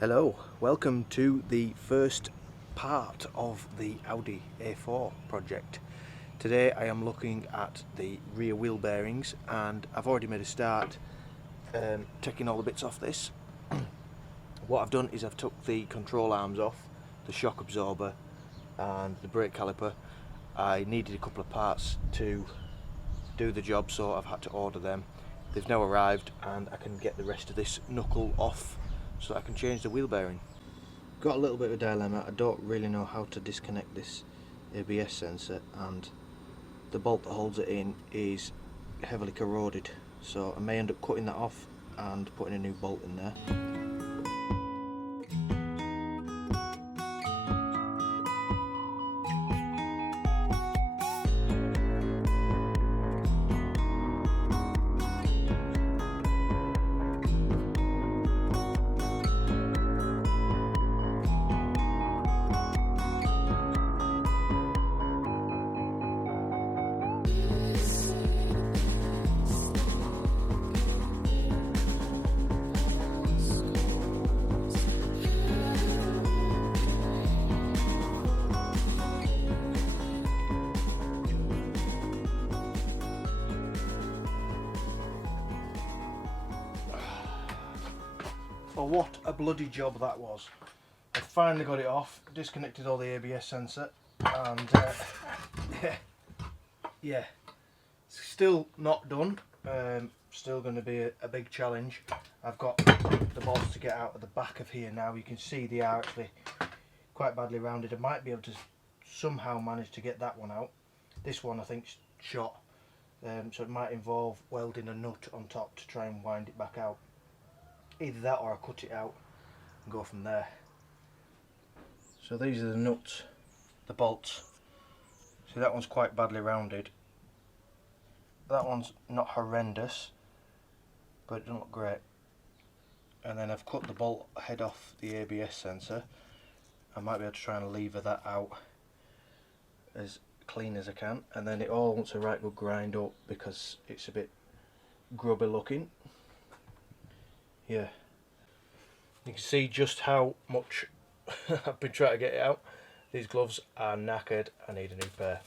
Hello, welcome to the first part of the Audi A4 project. Today I am looking at the rear wheel bearings and I've already made a start taking all the bits off this. What I've done is I've took the control arms off, the shock absorber and the brake caliper. I needed a couple of parts to do the job, so I've had to order them. They've now arrived and I can get the rest of this knuckle off so I can change the wheel bearing. Got a little bit of a dilemma. I don't really know how to disconnect this ABS sensor, and the bolt that holds it in is heavily corroded, so I may end up cutting that off and putting a new bolt in there. Oh, what a bloody job that was. I finally got it off, disconnected all the ABS sensor, and yeah, it's still not done. Still going to be a big challenge. I've got the bolts to get out of the back of here now. You can see they are actually quite badly rounded. I might be able to somehow manage to get that one out. This one I think's shot, so it might involve welding a nut on top to try and wind it back out. Either that or I cut it out and go from there. So these are the nuts, the bolts. See, that one's quite badly rounded. That one's not horrendous, but it doesn't look great. And then I've cut the bolt head off the ABS sensor. I might be able to try and lever that out as clean as I can, and then it all wants a right good grind up because it's a bit grubby looking. Yeah, you can see just how much I've been trying to get it out. These gloves are knackered. I need a new pair.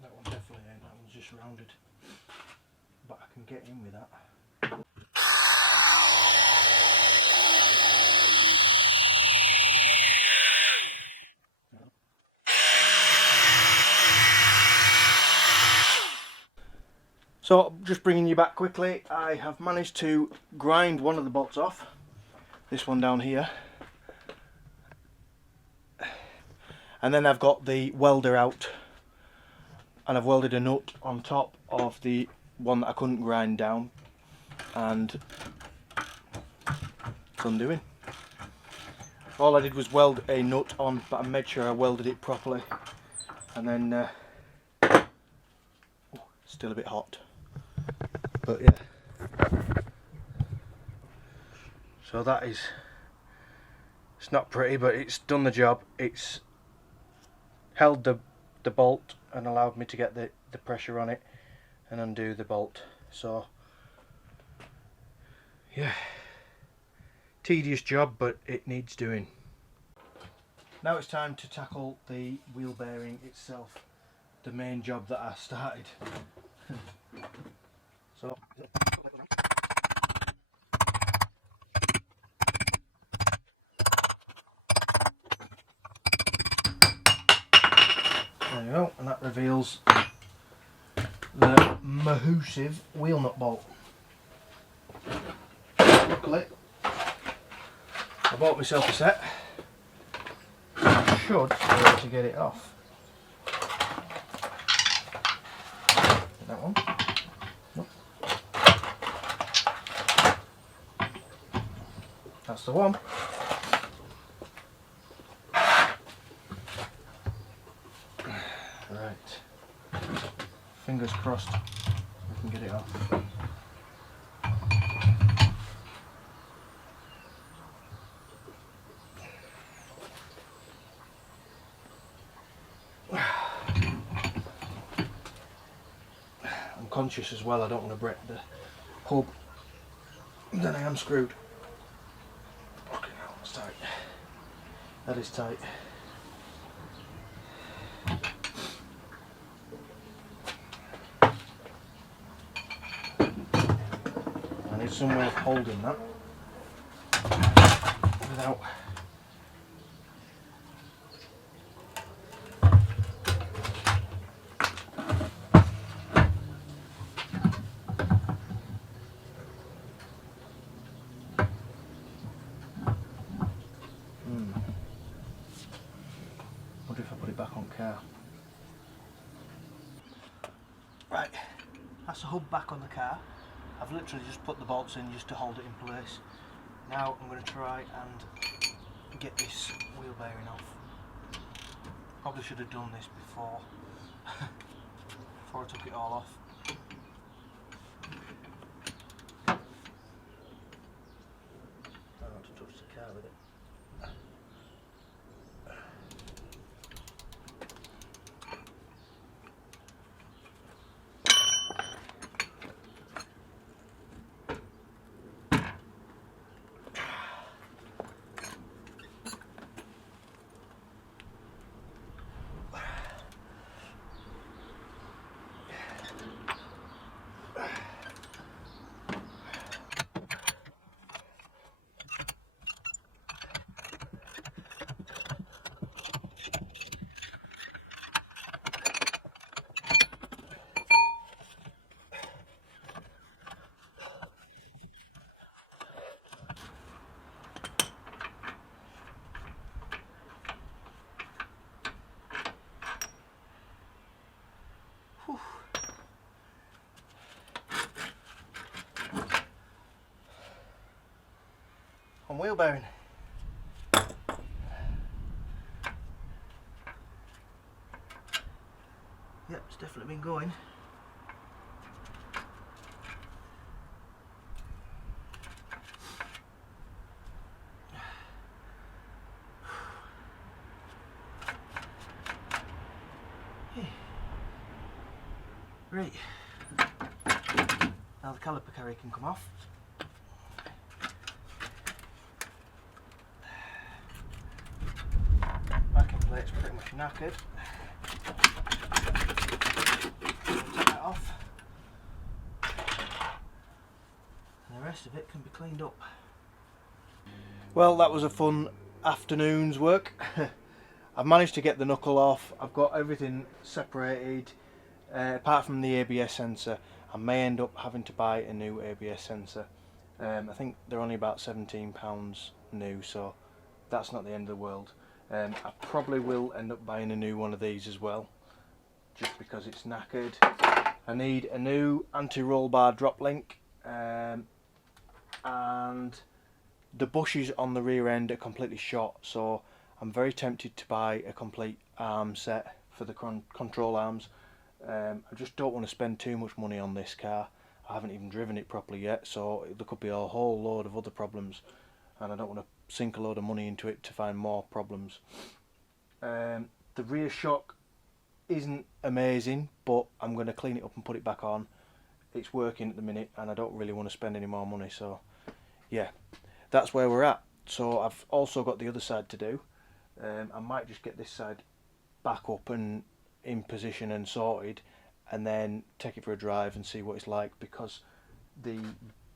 That one's just rounded, but I can get in with that. So just bringing you back quickly, I have managed to grind one of the bolts off, this one down here, and then I've got the welder out. And I've welded a nut on top of the one that I couldn't grind down, and it's undoing. All I did was weld a nut on, but I made sure I welded it properly, and then still a bit hot, but yeah. So that is, it's not pretty, but it's done the job. It's held the bolt and allowed me to get the pressure on it and undo the bolt. So yeah, tedious job, but it needs doing. Now it's time to tackle the wheel bearing itself, the main job that I started. So there you go, and that reveals the massive wheel nut bolt. Luckily, I bought myself a set. I should be able to get it off. That one. Nope. That's the one. Right. Fingers crossed we can get it off. I'm conscious as well, I don't want to break the hub. Then I am screwed. Okay, now that's tight. That is tight. I need some way of holding that without What if I put it back on car? Right, that's the hub back on the car. I've literally just put the bolts in just to hold it in place. Now I'm going to try and get this wheel bearing off. Probably should have done this before I took it all off. Try not to touch the car with it. Whew. On wheel bearing. Yep, it's definitely been going. Right, now the caliper carrier can come off. Backing plate's pretty much knackered. Take that off. And the rest of it can be cleaned up. Well, that was a fun afternoon's work. I've managed to get the knuckle off. I've got everything separated. Apart from the ABS sensor, I may end up having to buy a new ABS sensor. I think they're only about £17 new, so that's not the end of the world. I probably will end up buying a new one of these as well, just because it's knackered. I need a new anti-roll bar drop link, and the bushes on the rear end are completely shot, so I'm very tempted to buy a complete arm set for the control arms. I just don't want to spend too much money on this car. I haven't even driven it properly yet, so there could be a whole load of other problems, and I don't want to sink a load of money into it to find more problems. The rear shock isn't amazing, but I'm going to clean it up and put it back on. It's working at the minute, and I don't really want to spend any more money, so yeah, that's where we're at. So I've also got the other side to do. I might just get this side back up and in position and sorted, and then take it for a drive and see what it's like, because the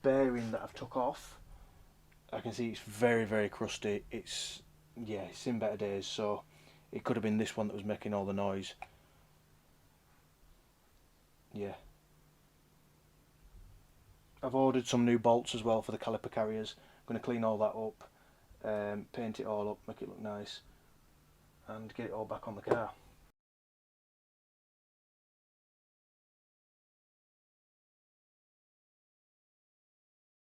bearing that I've took off, I can see it's very, very crusty. It's in better days, so it could have been this one that was making all the noise. Yeah, I've ordered some new bolts as well for the caliper carriers. I'm going to clean all that up, paint it all up, make it look nice, and get it all back on the car.